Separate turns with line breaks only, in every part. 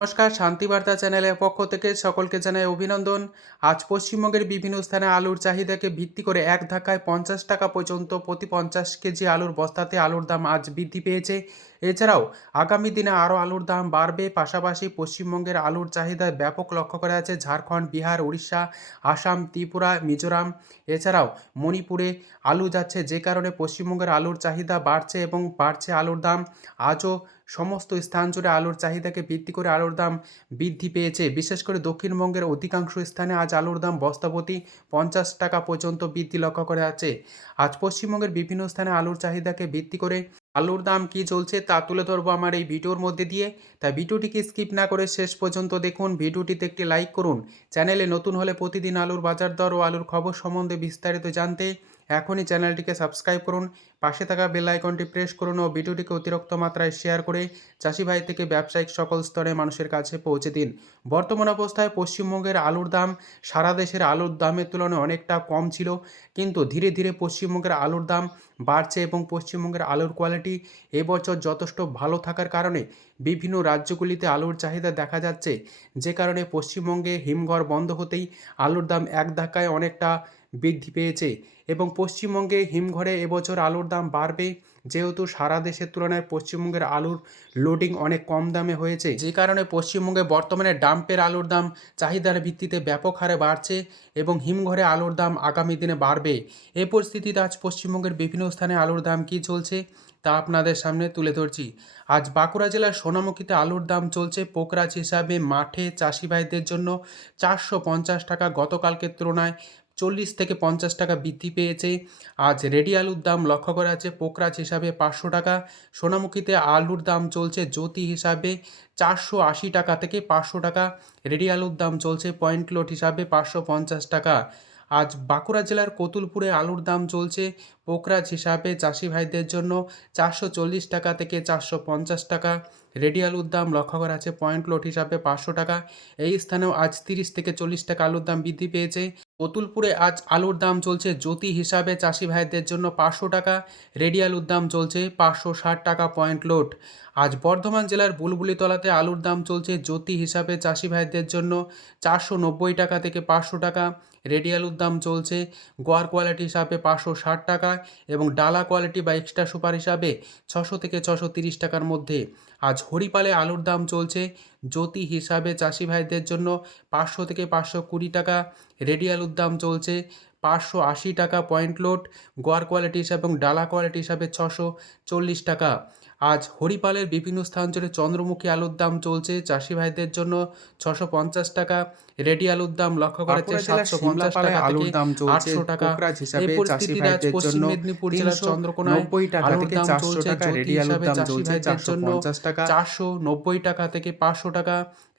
নমস্কার, শান্তিবার্তা চ্যানেলের পক্ষ থেকে সকলকে জানাই অভিনন্দন। আজ পশ্চিমবঙ্গের বিভিন্ন স্থানে আলুর চাহিদাকে ভিত্তি করে এক ধাক্কায় পঞ্চাশ টাকা পর্যন্ত প্রতি পঞ্চাশ কেজি আলুর বস্তাতে আলুর দাম আজ বৃদ্ধি পেয়েছে। এছাড়াও আগামী দিনে আরও আলুর দাম বাড়বে। পাশাপাশি পশ্চিমবঙ্গের আলুর চাহিদা ব্যাপক লক্ষ্য করা যাচ্ছে ঝাড়খণ্ড, বিহার, উড়িষ্যা, আসাম, ত্রিপুরা, মিজোরাম। এছাড়াও মণিপুরে আলু যাচ্ছে যে কারণে পশ্চিমবঙ্গের আলুর চাহিদা বাড়ছে এবং বাড়ছে আলুর দাম। আজও সমস্ত স্থান জুড়ে আলুর চাহিদাকে ভিত্তি করে আলুর দাম বৃদ্ধি পেয়েছে। বিশেষ করে দক্ষিণবঙ্গের অধিকাংশ স্থানে আজ আলুর দাম বস্তাপ্রতি পঞ্চাশ টাকা পর্যন্ত বৃদ্ধি লক্ষ্য করা যাচ্ছে। আজ পশ্চিমবঙ্গের বিভিন্ন স্থানে আলুর চাহিদাকে ভিত্তি করে আলুর দাম কি চলছে তা তুলে ধরবো আমার এই ভিডিওর মধ্যে দিয়ে। তাই ভিডিওটিকে স্কিপ না করে শেষ পর্যন্ত দেখুন। ভিডিওটিতে একটি লাইক করুন। চ্যানেলে নতুন হলে প্রতিদিন আলুর বাজার দর ও আলুর খবর সম্বন্ধে বিস্তারিত জানতে এখনই চ্যানেলটিকে সাবস্ক্রাইব করুন, পাশে থাকা বেল আইকনটি প্রেস করুন ও ভিডিওটিকে অতিরিক্ত মাত্রায় শেয়ার করে চাষি ভাই থেকে ব্যবসায়িক সকল স্তরে মানুষের কাছে পৌঁছে দিন। বর্তমান অবস্থায় পশ্চিমবঙ্গের আলুর দাম সারা দেশের আলুর দামের তুলনায় অনেকটা কম ছিল, কিন্তু ধীরে ধীরে পশ্চিমবঙ্গের আলুর দাম বাড়ছে এবং পশ্চিমবঙ্গের আলুর কোয়ালিটি এবছর যথেষ্ট ভালো থাকার কারণে বিভিন্ন রাজ্যগুলিতে আলুর চাহিদা দেখা যাচ্ছে। যে কারণে পশ্চিমবঙ্গে হিমঘর বন্ধ হতেই আলুর দাম এক ধাক্কায় অনেকটা বৃদ্ধি পেয়েছে এবং পশ্চিমবঙ্গে হিমঘরে এবছর আলুর দাম বাড়বে যেহেতু সারা দেশের তুলনায় পশ্চিমবঙ্গের আলুর লোডিং অনেক কম দামে হয়েছে। যে কারণে পশ্চিমবঙ্গে বর্তমানে ডাম্পের আলুর দাম চাহিদার ভিত্তিতে ব্যাপক হারে বাড়ছে এবং হিমঘরে আলুর দাম আগামী দিনে বাড়বে। এ পরিস্থিতিতে আজ পশ্চিমবঙ্গের বিভিন্ন স্থানে আলুর দাম কী চলছে তা আপনাদের সামনে তুলে ধরছি। আজ বাঁকুড়া জেলার সোনামুখীতে আলুর দাম চলছে পোকরাজ হিসাবে মাঠে চাষি ভাইদের জন্য চারশো পঞ্চাশ টাকা। গতকালকের তুলনায় চল্লিশ থেকে পঞ্চাশ টাকা বৃদ্ধি পেয়েছে। আজ রেডি আলুর দাম লক্ষ্য করা আছে পোকরাজ হিসাবে পাঁচশো টাকা। সোনামুখীতে আলুর দাম চলছে জ্যোতি হিসাবে চারশো আশি টাকা থেকে পাঁচশো টাকা। রেডি আলুর দাম চলছে পয়েন্ট লোড হিসাবে পাঁচশো পঞ্চাশ টাকা। আজ বাঁকুড়া জেলার কতুলপুরে আলুর দাম চলছে। পোকরাজ হিসাবে চাষি ভাইদের জন্য চারশো চল্লিশ টাকা থেকে চারশো পঞ্চাশ টাকা। রেডি আলুর দাম লক্ষ্য করা আছে পয়েন্ট লোড হিসাবে পাঁচশো টাকা। এই স্থানেও আজ তিরিশ থেকে চল্লিশ টাকা আলুর দাম বৃদ্ধি পেয়েছে। কতুলপুরে আজ আলুর দাম চলছে জ্যোতি হিসাবে চাষি ভাইদের জন্য পাঁচশো টাকা। রেডি আলুর দাম চলছে পাঁচশো ষাট টাকা পয়েন্ট লোড আজ বর্ধমান জেলার বুলবুলিতলাতে আলুর দাম চলছে জ্যোতি হিসাবে চাষি ভাইদের জন্য চারশো নব্বই টাকা থেকে পাঁচশো টাকা। রেডি আলুর দাম চলছে গোয়ার কোয়ালিটি হিসাবে পাঁচশো ষাট টাকা এবং ডালা কোয়ালিটি বা এক্সট্রা সুপার হিসাবে ছশো থেকে ছশো তিরিশ টাকার মধ্যে। আজ হরিপালে আলুর দাম চলছে জ্যোতি হিসাবে চাষি ভাইদের জন্য পাঁচশো থেকে পাঁচশো কুড়ি টাকা। রেডি আলুর দাম চলছে পাঁচশো আশি টাকা পয়েন্ট লোড গোয়ার কোয়ালিটি হিসাবে এবং ডালা কোয়ালিটি হিসাবে ছশো চল্লিশ টাকা। আজ হরিপালের বিভিন্ন স্থান জুড়ে চন্দ্রমুখী আলুর দাম চলছে। চাষি ভাইদের জন্য ছশো পঞ্চাশ টাকা। রেডি আলুর দাম লক্ষ্য করা যাচ্ছে সাতশো পঞ্চাশ টাকা
আলুর দাম চলছে।
টাকা।
হিসাবে চাষি ভাইদের
পশ্চিম
জন্য
মেদিনীপুর জেলার চন্দ্রকোনায়
নব্বই টাকা
আলুর
থেকে
দাম
চারশো টাকা। রেডি আলুর দাম চলছে চারশো পঞ্চাশ টাকা।
চারশো নব্বই টাকা থেকে পাঁচশো টাকা।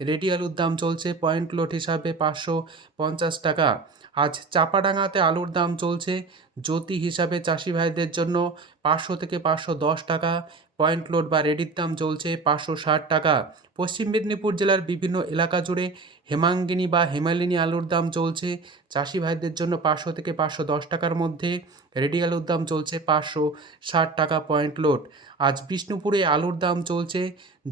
রেডি আলুর দাম চলছে পয়েন্ট লোড হিসাবে পাঁচশো পঞ্চাশ টাকা। আজ চাপাডাঙ্গাতে আলুর দাম চলছে। জ্যোতি হিসাবে চাষি ভাইদের জন্য পাঁচশো থেকে পাঁচশো দশ টাকা, পয়েন্ট লোড বা রেডির দাম চলছে পাঁচশো ষাট টাকা। পশ্চিম মেদিনীপুর জেলার বিভিন্ন এলাকা জুড়ে হেমাঙ্গিনী বা হেমালিনী আলুর দাম চলছে। চাষি ভাইদের জন্য পাঁচশো থেকে পাঁচশো দশ টাকার মধ্যে রেডি আলুর দাম চলছে পাঁচশো ষাট টাকা পয়েন্ট লোড। আজ বিষ্ণুপুরে আলুর দাম চলছে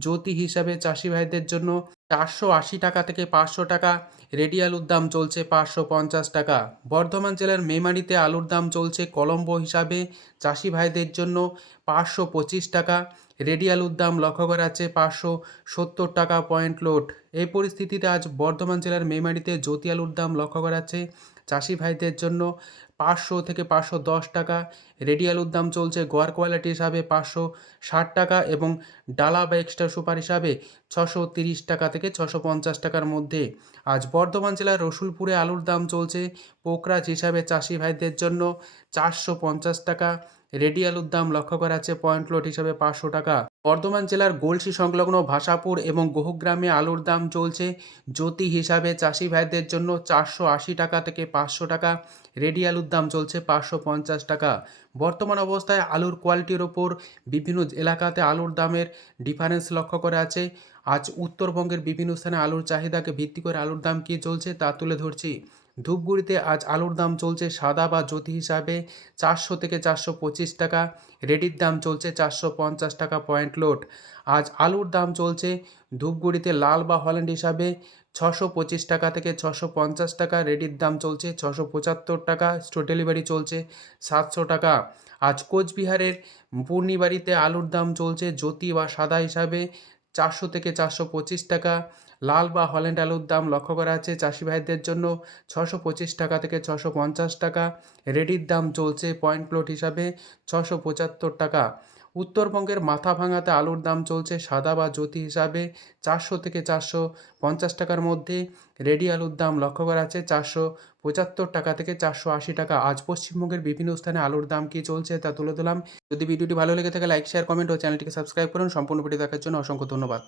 জ্যোতি হিসাবে চাষি ভাইদের জন্য চারশো আশি টাকা থেকে পাঁচশো টাকা, রেডি আলুর দাম চলছে পাঁচশো পঞ্চাশ টাকা। বর্ধমান জেলার মেমারিতে আলুর দাম চলছে কলম্বো হিসাবে চাষি ভাইদের জন্য পাঁচশো পঁচিশ টাকা রেডি আলুর দাম লক্ষ্য করা যাচ্ছে পাঁচশো সত্তর টাকা পয়েন্ট লোড। এই পরিস্থিতিতে আজ বর্ধমান জেলার মেমারিতে জ্যোতি আলুর দাম লক্ষ্য করা যাচ্ছে। চাষি ভাইদের জন্য পাঁচশো থেকে পাঁচশো দশ টাকা রেডি আলুর দাম চলছে গোয়ার কোয়ালিটি হিসাবে পাঁচশো ষাট টাকা এবং ডালা বা এক্সট্রা সুপার হিসাবে ছশো তিরিশ টাকা থেকে ছশো পঞ্চাশ টাকার মধ্যে। আজ বর্ধমান জেলার রসুলপুরে আলুর দাম চলছে। পোকরাজ হিসাবে চাষি ভাইদের জন্য চারশো পঞ্চাশ টাকা রেডি আলুর দাম লক্ষ্য করা যাচ্ছে পয়েন্ট লোড হিসাবে পাঁচশো টাকা। বর্ধমান জেলার গোলসি সংলগ্ন ভাষাপুর এবং গোহগ্রামে আলুর দাম চলছে। জ্যোতি হিসাবে চাষি ভাইদের জন্য চারশো আশি টাকা থেকে পাঁচশো টাকা রেডি আলুর দাম চলছে পাঁচশো পঞ্চাশ টাকা। বর্তমান অবস্থায় আলুর কোয়ালিটির ওপর বিভিন্ন এলাকাতে আলুর দামের ডিফারেন্স লক্ষ্য করা আছে আজ উত্তরবঙ্গের বিভিন্ন স্থানে আলুর চাহিদাকে ভিত্তি করে আলুর দাম কী চলছে তা তুলে ধরছি। ধূপগুড়িতে আজ আলুর দাম চলছে সাদা বা জ্যোতি হিসাবে চারশো থেকে চারশো পঁচিশ টাকা, রেডির দাম চলছে চারশো পঞ্চাশ টাকা পয়েন্ট লোড। আজ আলুর দাম চলছে ধূপগুড়িতে লাল বা হল্যান্ড হিসাবে ছশো পঁচিশ টাকা থেকে ছশো পঞ্চাশ টাকা, রেডির দাম চলছে ছশো পঁচাত্তর টাকা, স্টোর ডেলিভারি চলছে সাতশো টাকা। আজ কোচবিহারের পূর্ণিবাড়িতে আলুর দাম চলছে জ্যোতি বা সাদা হিসাবে চারশো থেকে চারশো পঁচিশ টাকা লাল বা হল্যান্ড আলুর দাম লক্ষ্য করা আছে। চাষি ভাইদের জন্য ছশো পঁচিশ টাকা থেকে ছশো পঞ্চাশ টাকা। রেডির দাম চলছে পয়েন্ট প্লট হিসাবে ছশো পঁচাত্তর টাকা। উত্তরবঙ্গের মাথা ভাঙাতে আলুর দাম চলছে সাদা বা জ্যোতি হিসাবে চারশো থেকে চারশো পঞ্চাশ টাকার মধ্যে। রেডি আলুর দাম লক্ষ্য করা আছে চারশো পঁচাত্তর টাকা থেকে চারশো আশি টাকা। আজ পশ্চিমবঙ্গের বিভিন্ন স্থানে আলুর দাম কী চলছে তা তুলে দিলাম যদি ভিডিওটি ভালো লেগে থাকে, লাইক শেয়ার কমেন্ট ও চ্যানেলটিকে সাবস্ক্রাইব করুন। সম্পূর্ণ ভিডিও দেখার জন্য অসংখ্য ধন্যবাদ।